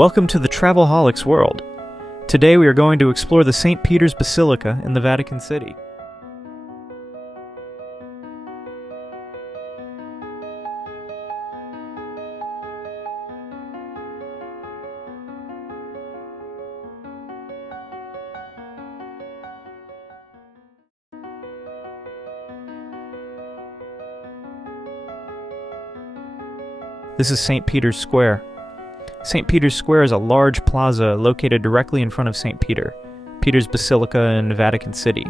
Welcome to the Travelholic's world. Today we are going to explore the St. Peter's Basilica in the Vatican City. This is St. Peter's Square. St. Peter's Square is a large plaza located directly in front of St. Peter, Peter's Basilica in Vatican City.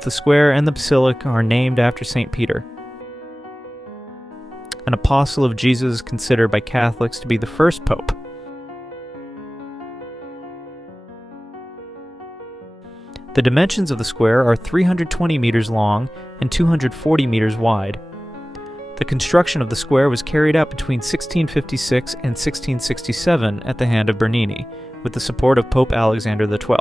The square and the basilica are named after St. Peter, an apostle of Jesus considered by Catholics to be the first pope. The dimensions of the square are 320 meters long and 240 meters wide. The construction of the square was carried out between 1656 and 1667 at the hand of Bernini, with the support of Pope Alexander VII.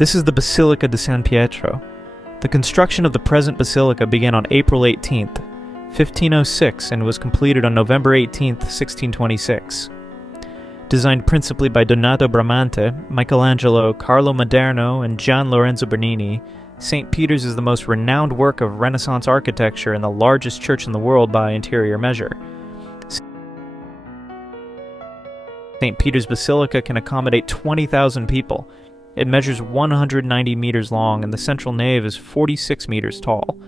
This is the Basilica di San Pietro. The construction of the present basilica began on April 18, 1506 and was completed on November 18, 1626. Designed principally by Donato Bramante, Michelangelo, Carlo Maderno, and Gian Lorenzo Bernini, St. Peter's is the most renowned work of Renaissance architecture and the largest church in the world by interior measure. St. Peter's Basilica can accommodate 20,000 people. It measures 190 meters long and the central nave is 46 meters tall.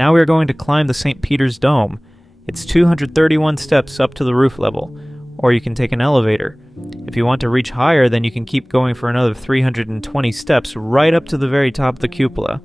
Now we are going to climb the St. Peter's Dome. It's 231 steps up to the roof level, or you can take an elevator. If you want to reach higher, then you can keep going for another 320 steps right up to the very top of the cupola.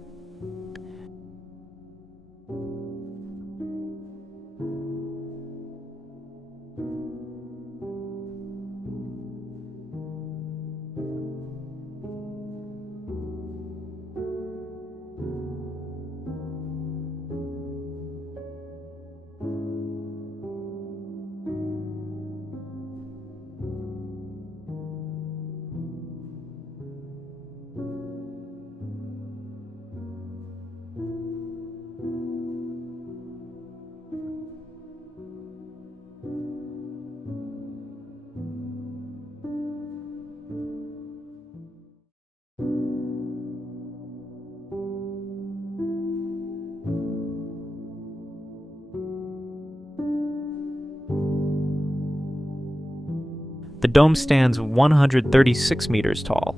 The dome stands 136 meters tall.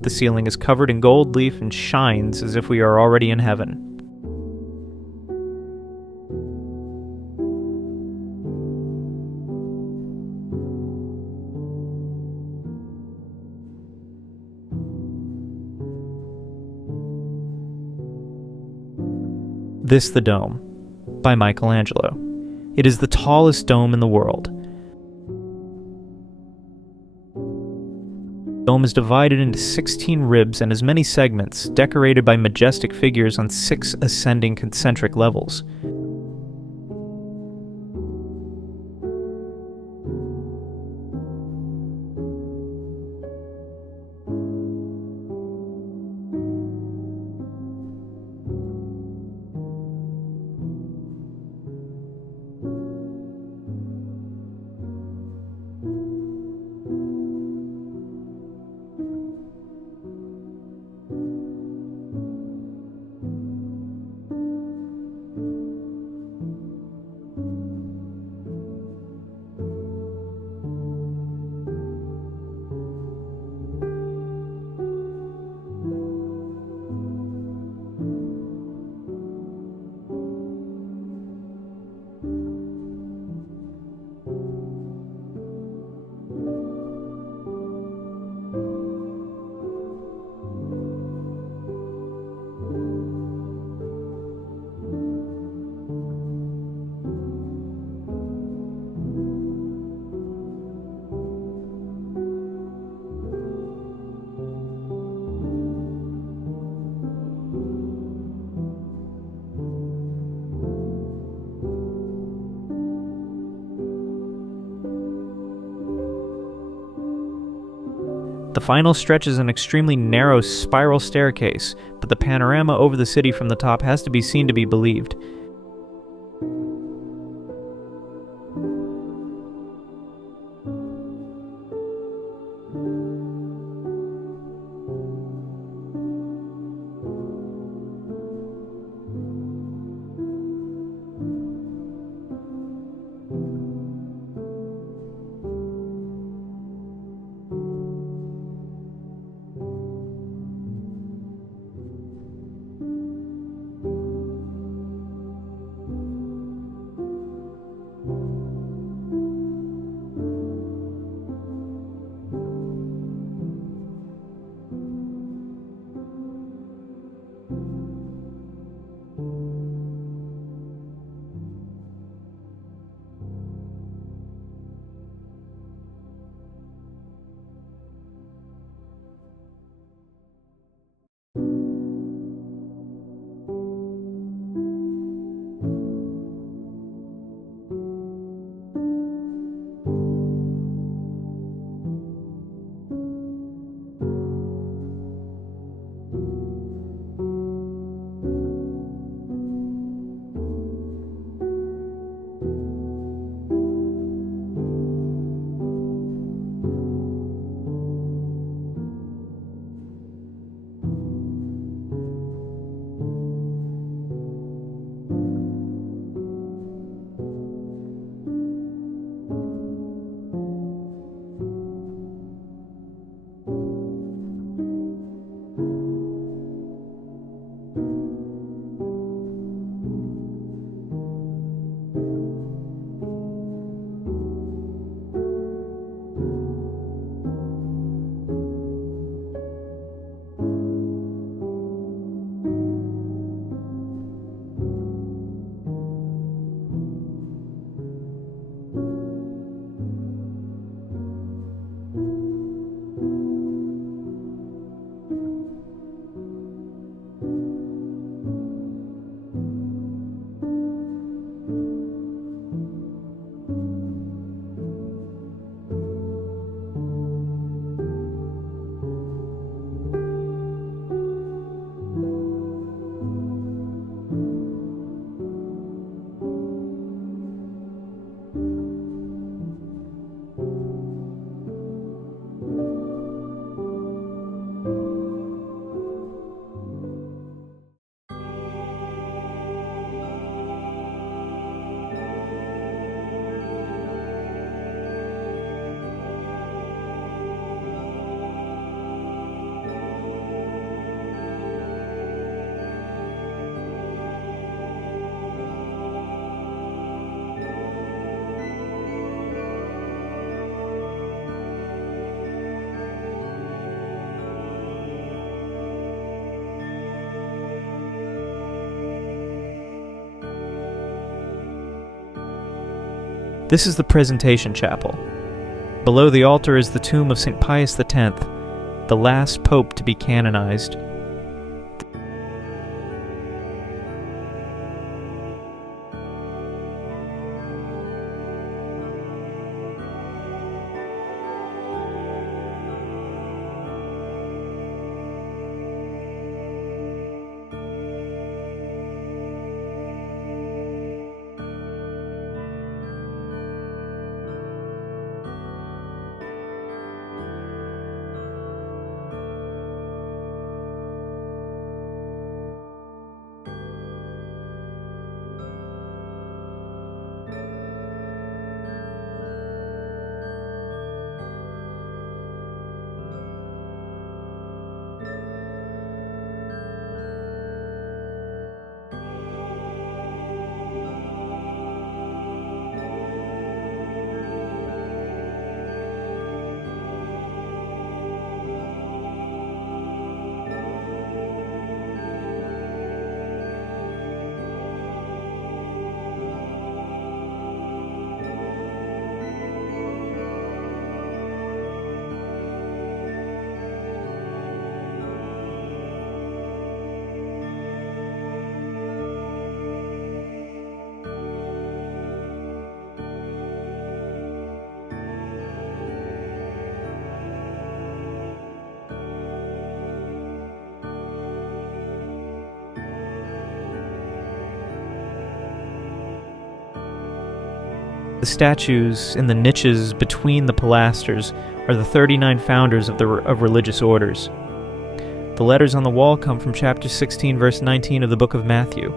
The ceiling is covered in gold leaf and shines as if we are already in heaven. This the Dome, by Michelangelo. It is the tallest dome in the world. The dome is divided into 16 ribs and as many segments, decorated by majestic figures on 6 ascending concentric levels. The final stretch is an extremely narrow spiral staircase, but the panorama over the city from the top has to be seen to be believed. This is the presentation chapel. Below the altar is the tomb of St. Pius X, the last pope to be canonized. The statues in the niches between the pilasters are the 39 founders of religious orders. The letters on the wall come from chapter 16, verse 19 of the book of Matthew.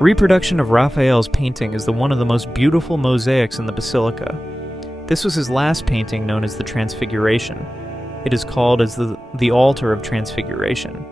Reproduction of Raphael's painting is one of the most beautiful mosaics in the basilica. This was his last painting, known as the Transfiguration. It is called as the Altar of Transfiguration.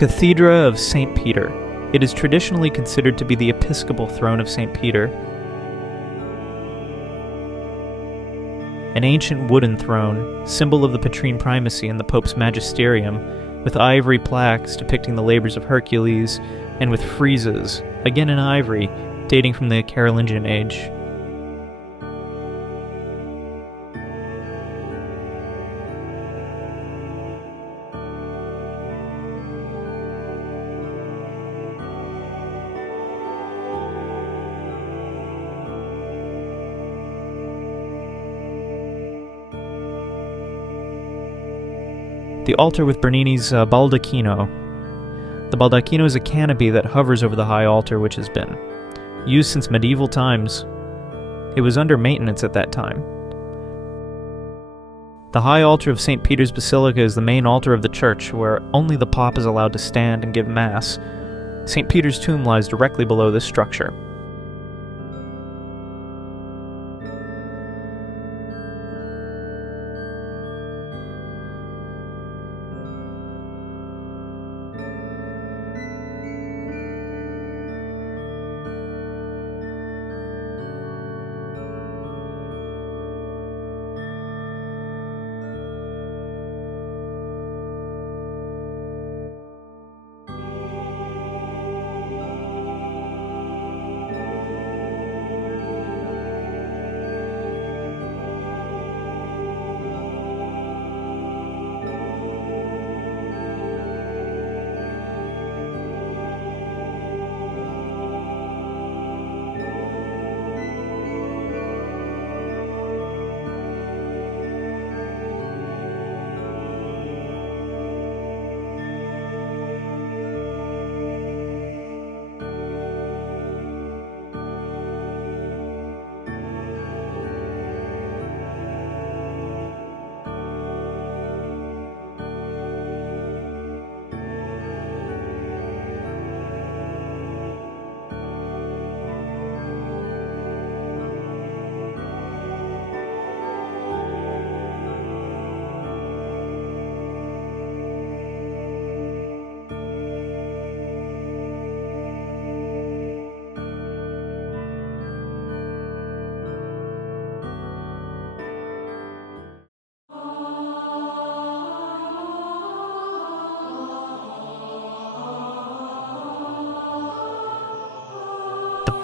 Cathedra of St. Peter. It is traditionally considered to be the episcopal throne of St. Peter, an ancient wooden throne, symbol of the patrine primacy and the Pope's magisterium, with ivory plaques depicting the labors of Hercules, and with friezes, again in ivory, dating from the Carolingian age. The altar with Bernini's baldacchino. The baldacchino is a canopy that hovers over the high altar, which has been used since medieval times. It was under maintenance at that time. The high altar of St. Peter's Basilica is the main altar of the church, where only the Pope is allowed to stand and give Mass. St. Peter's tomb lies directly below this structure.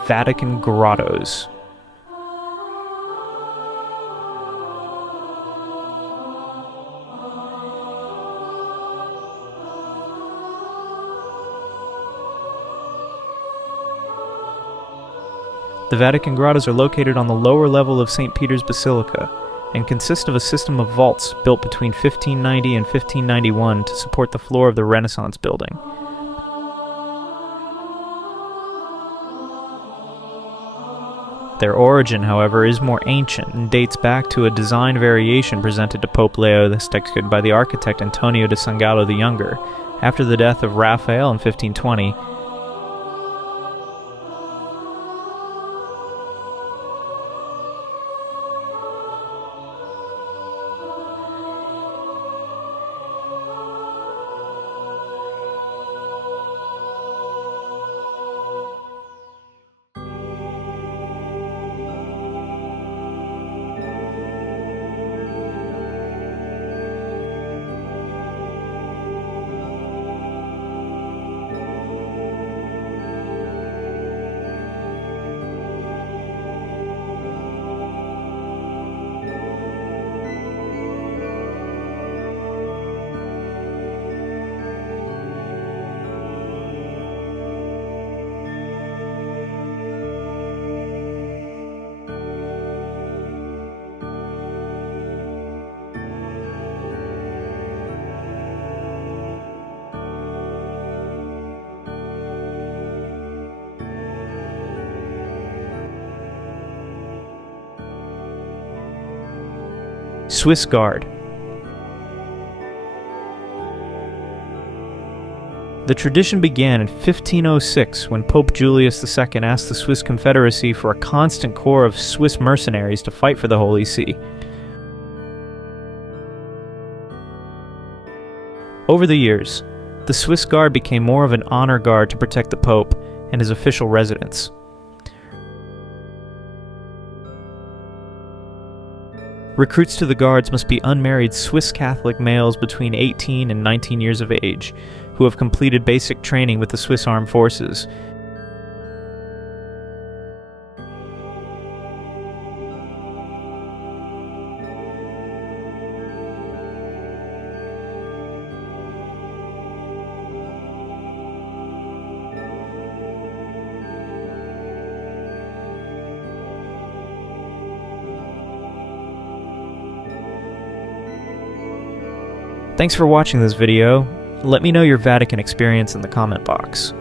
Vatican Grottoes. The Vatican Grottoes are located on the lower level of St. Peter's Basilica and consist of a system of vaults built between 1590 and 1591 to support the floor of the Renaissance building. Their origin, however, is more ancient and dates back to a design variation presented to Pope Leo II by the architect Antonio da Sangallo the Younger after the death of Raphael in 1520. Swiss Guard. The tradition began in 1506 when Pope Julius II asked the Swiss Confederacy for a constant corps of Swiss mercenaries to fight for the Holy See. Over the years, The Swiss Guard became more of an honor guard to protect the Pope and his official residence. Recruits to the Guards must be unmarried Swiss Catholic males between 18 and 19 years of age, who have completed basic training with the Swiss Armed Forces. Thanks for watching this video. Let me know your Vatican experience in the comment box.